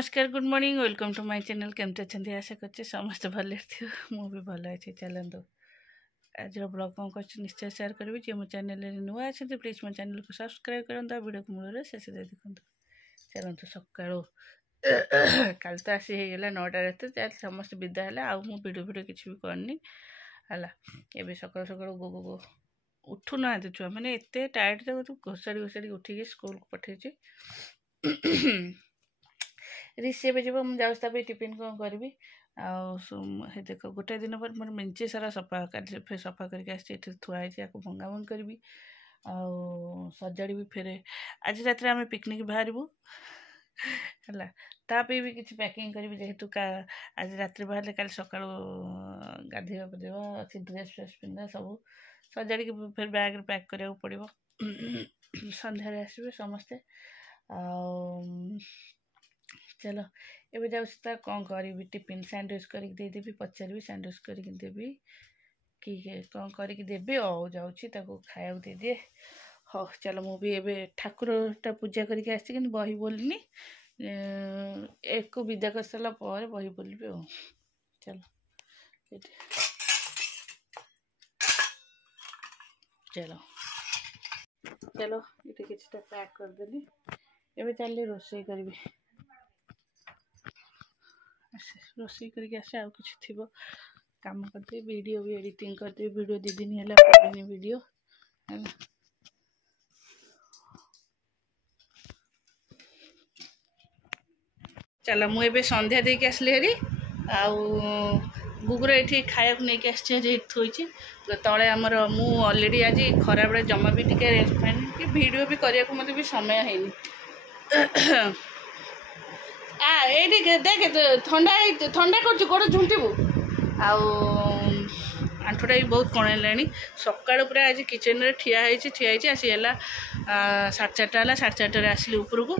नमस्कार good morning welcome to my channel केमती अच्छे आशा करते समस्त भले मु भी भल अच्छे चलतु आज ब्लॉग कौन कर निश्चय शेयर करी जी मो चैनल नुआ अच्छे प्लीज मो चैनल को सब्सक्राइब करूँ वीडियो को मूल शेष देखूँ चलतु सका कल तो आसी होगा 9टा रात समस्त विदा है आउ वीडियो किसी भी करनी है सका सका गो उठू ना छुआ मैंने एत टायर्ड तो घोषाड़ी घोषाड़ी उठिकी स्कूल को पठे रिसीव जब मुझे टिफिन कौन करी देख गोटे दिन पर मोर मेंचे सारा सफा फिर सफा करके थुआई भंगा भंग करी सजाड़ी भी फेरे आज रात आम पिकनिक बाहरबू है तापे भी किसी पैकिंग करी जेहेतु आज रात बाहर कल सका गाधेवा पाधेवा अच्छी ड्रेस फ्रेस पिंधा सब सजाड़ी फिर बैग पैक करा पड़ो सन्धार आसवे समस्ते चलो एवं जाऊँ कौन करी टिफिन सैंडविच करदेवी पचारि सैंडविच करदेवी कि कौन करदेवी जाऊँ खाया दे दिए हाँ चलो मुझे ठाकुरटा पूजा करके आसी बही बोलनी एक विदा कर सारा बही बोलि चलो चलो चलो ये किसी पैक करदेली एवं चलिए रोषे करी रोषे करके आसे आउ किसी थी काम करदे वीडियो भी एडिटिंग करदे वीडियो 2 दिन है पड़नी वीडियो है चलो मुझे संध्या देके आसली हेरी गुगुर ये खाया नहीं आसी थोड़ी तले आमर मु ऑलरेडी आज खरा बेले जमा भी टे रेस्ट पानी कि वीडियो भी करने को मत भी समय है ये देख ठंडा ठंडा कर गोड़ झुंटबू आंठुटा भी बहुत कण है सका पूरा आज किचन में ठिया आसी है 4:30 है 4:30 आसली ऊपर को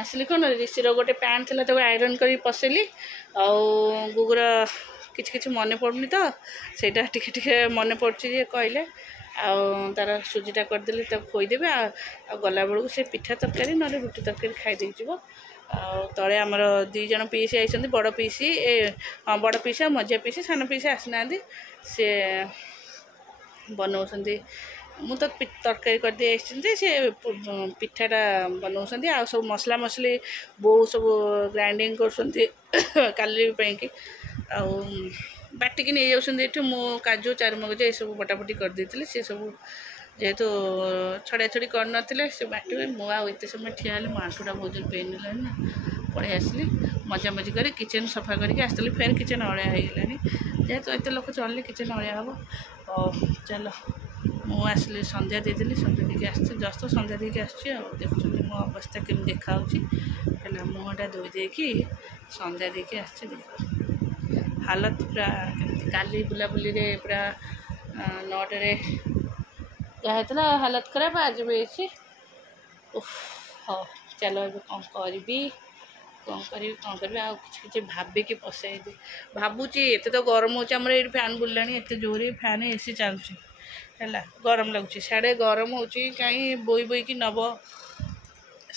आसली कौन ऋषिर गोटे पैंट थी आयरन कर पशेली गुगुर किसी मन पड़नी तो सेटा टिके मन पड़े कहले तार सुजीटा करदेली खोईदेवे गला बेलू से पिठा तरकारी ना रुटी तरकारी खाईदे तले आमर 2 जन पीसी आई बड़ पीसी हाँ बड़ पीसी मझिया पीसी सान पीसी आसना सी बनाऊँ मु तो तरकारी कर दी सी पिठाटा बनाऊँ आ सब मसला मसली बो सब ग्राइंडिंग कर बाटिकी नहीं जाऊँगी मु काजू चारमगज ये सब बटाबटी कर देती सी सब जेहेतु छड़ा छड़ी कर नथिले से बाटे मुझे समय ठिया मो आंठुटा बहुत जोर पेन है ना पड़े आसली मजा मजी कर किचन सफा करके आसली फेर किचन अलिया होगलानी जेहेतु एत लोक चलने किचन अलिया हम चलो मुझे संध्या देदेली संध्या देके आसी जस्ट संध्या देके आसी देखुं मो अवस्था केमी देखा है मुहटा धोई देकी संध्या देके आसी देख हालत पूरा काली बुलाबुली पूरा 9टारे होता हालत खराब आज भी हाँ चलो अब कौन करी किसी भाविकी पसई भावुची एत तो गरम हो फैन बुल्ला एत जोर फैन एसी चलुची है गरम लगुच साढ़े गरम हो कहीं बोई बोई की नब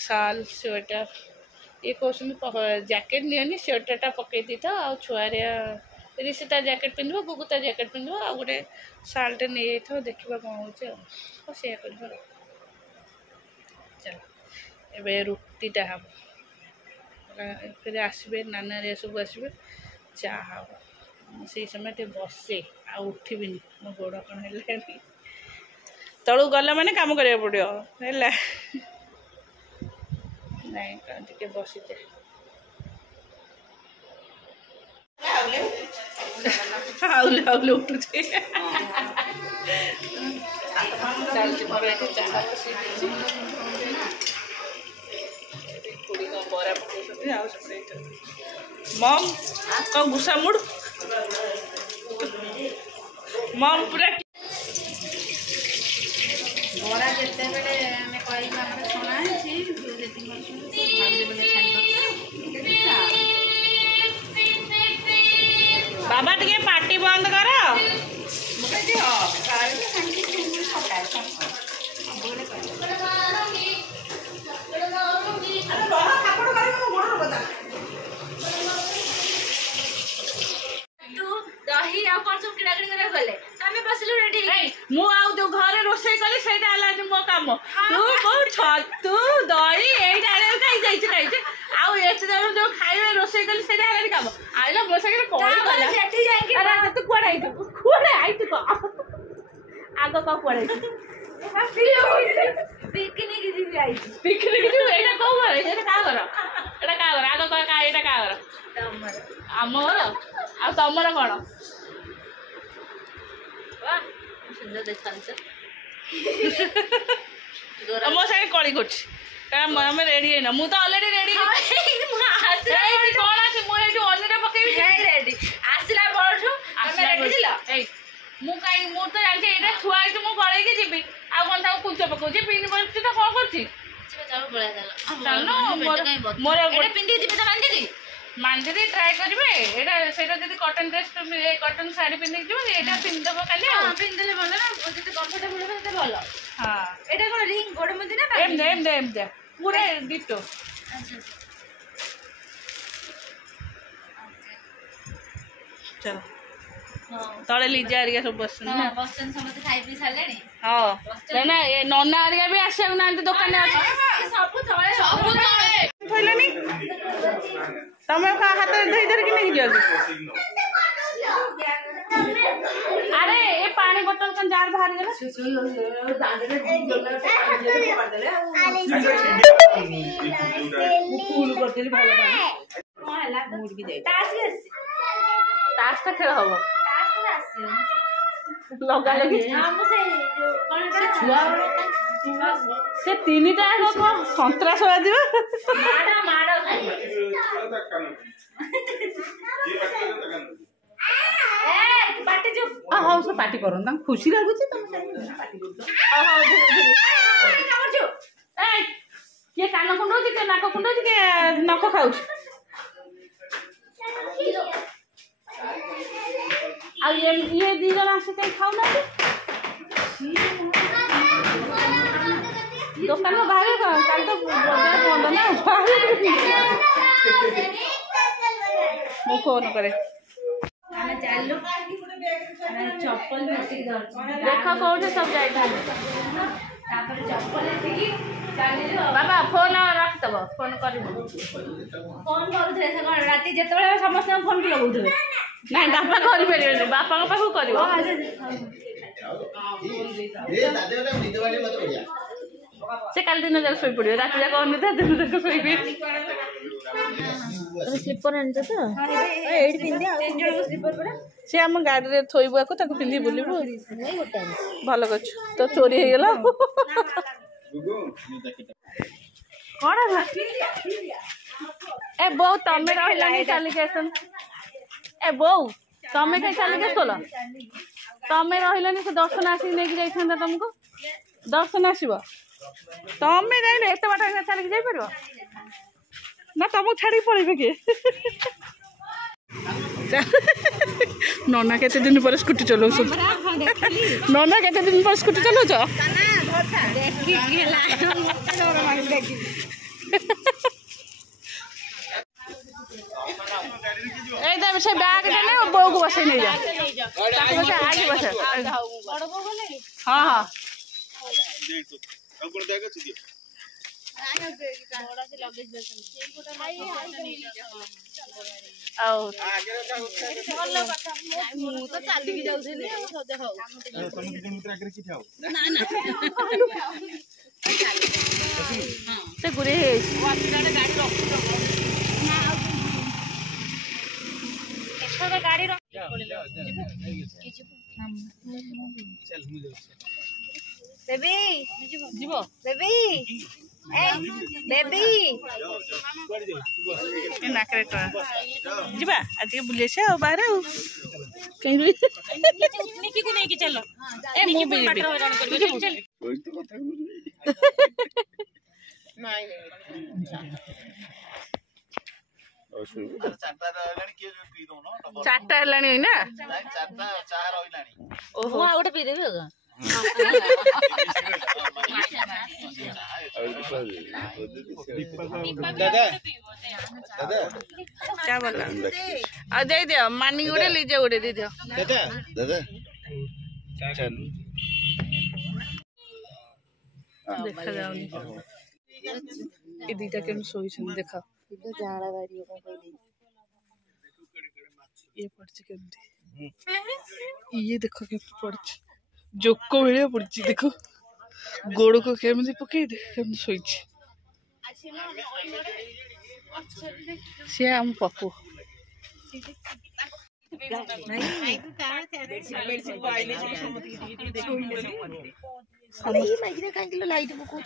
साल स्वेटर ये कहते जैकेट नि स्वेटरटा पकई दी था आ छुआरिया ऋषि ता जैकेट पिंधो गुगु ता जैकेट पिंधो आ गोटे सालटे नहीं जाइए देखा कौन हो चलो ए रुटीटा हम फिर आसबे नाना रे सब आसबे चा हम से समय टे बसे आ उठबी मो गोड़ कौन है तलू गला मैंने काम करा पड़ो है नहीं बसी हाउले हाउले उठुचे चलती मोर ये चाह खुड़ी कौन बरा पकड़ मम कौन गुस्सा मुड़ मम पूरा बरा जिते बेले छुना बाबा टे पार्टी बंद कर मु आउ जो घरे रोषे कली सेटा हलानी मो काम तू मो छतु दही एटा खाई जाइछ खाइछ आउ एते जो खाइबे रोषे कली सेटा हलानी काम आइला मो सके कोई गला सेठी जाई के अरे तू कोडे आई तू आगो का कोडे पिकनिक जी आई पिकनिक जी एटा को मारे एटा का कर आगो का एटा का कर तमर हमर आ तमर कोन वाह सुंदर देखान्छ मो सागे कळी करछि कारण हम रेडी है ना मु तो ऑलरेडी रेडी है कोन अछि मु एटु ऑलरेडी पकेबी रेडी आसला बळठु हम रेडी दिला ए मु काई मु तो जानछि एटा छुआ है मु गळे के जिबी आ कोन ता कुछ पकोछि पिन बलछि तो कोन करछि चालो बळा जाला चलो मोर एटा पिंदी जिबे त मांदी मांदी ट्राई करबे एटा सेटा जदी कॉटन ड्रेस कॉटन साड़ी पिंदी जिबो एटा पिन दबो खाली हां पिन देले भलो ना जदी कंफर्टेबल होबे त भलो हां एटा कोन रिंग गोड़ मध्ये ना एम दे पूरा डिटो अच्छा चलो तले लीजा आरिया सब बसन हां बसन समस्त खाई पी सालेनी हां ना ए नन्ना आरिया भी आसे ना दुकान में सब तले फैलनी तमे का हाथ धोई धर के नहीं गयो अरे ये पानी बोतल कन जार बाहर गेला फूल करतेली भलो पानी हला मूड भी दे तास का खेल हबो तास का आसी लगा लगी हम से कोन से छुआ से तीनटा लोक संतरासवादी माडा ए पार्टी जो हां से पार्टी करन त खुशी लागु छी तुम पार्टी करतो हां हां जो ए के कान कुंडो छी के नाक कुंडो छी के नख खाउ आ ये दी जन आसे के खाउ ना दुकान में बाहर कल तो बाजार बंद ना मो फोन करे आना चालू चप्पल मेटी देखो कोठे सब जाई तापर चप्पल एठी चालिलो बाबा फोन रख दबो फोन करबो फोन करूथे से कोन राती जेतबे समस्त फोन के लगौथबे नहीं बापा करि परिबे बापा के पाखु करबो ए दादे वाला नींद वाली मत बढ़िया से कल दिन जल सोई पड़ियो रात जाक अन्य दिन तक सोई पे स्लीपर आनछ त एडी पिंदे तीन जण स्लीपर पड़ा से हम गाड़ी रे थोइबो को ताको पिंदी बोलिबो भलो कछ तो चोरी हे गेला कोन ए बो तमे रहला नि चली गेसन ए बो तमे के चली गेसलो तमे रहला नि से दर्शन आसी नै कि जाइछन तुमको दर्शन आसीबो तमे जाइले एते बाटा चली जाई परबो ना तुमको छाड़ी पड़े के नोना केते दिन पर स्कूटी चलो नोना केते दिन पर स्कूटी चलो छ देखि गेला देखि ए दे से बैग दे ले बो को बसे नहीं जा ताको बसे आगे बसे बड़ बो बोले हां हां देख तो अब कर देगा तुझे आगे बड़ा से लगेज देसन सेई गोटा नहीं आओ आगे भलो कथा मु तो चाली के जाउ छे सदे हो तुम किलोमीटर आगे की ठाओ ना ना हां से गुरे वासीडाडे गाड़ी रख ना एक्स्ट्रा गाड़ी रख चल मु जाउ बेबी जीवो बेबी ए बेबी ए नाकरे कर जीवा आज के बुले से बाहर कहीं निकी को नहीं कि चलो ए मु भी चल कोई तो कथा नहीं चारटा लानी ना चारटा चाह रहिलानी ओहो आ गोटे पी देबे दादा दादा क्या बोला आ दे दियो मानी गोटे लीजे गोटे दे दियो दादा दादा चल देखा जाऊनी ए दीटा केम सोइछन देखा जाड़ा बारी ये पड़छ केमती ये देखो केमती पड़छ जोको भेलिया पड़छ देखो गोड़ को केमती पकई दे केमती सोइछ से हम पप्पू लाइट पकाऊ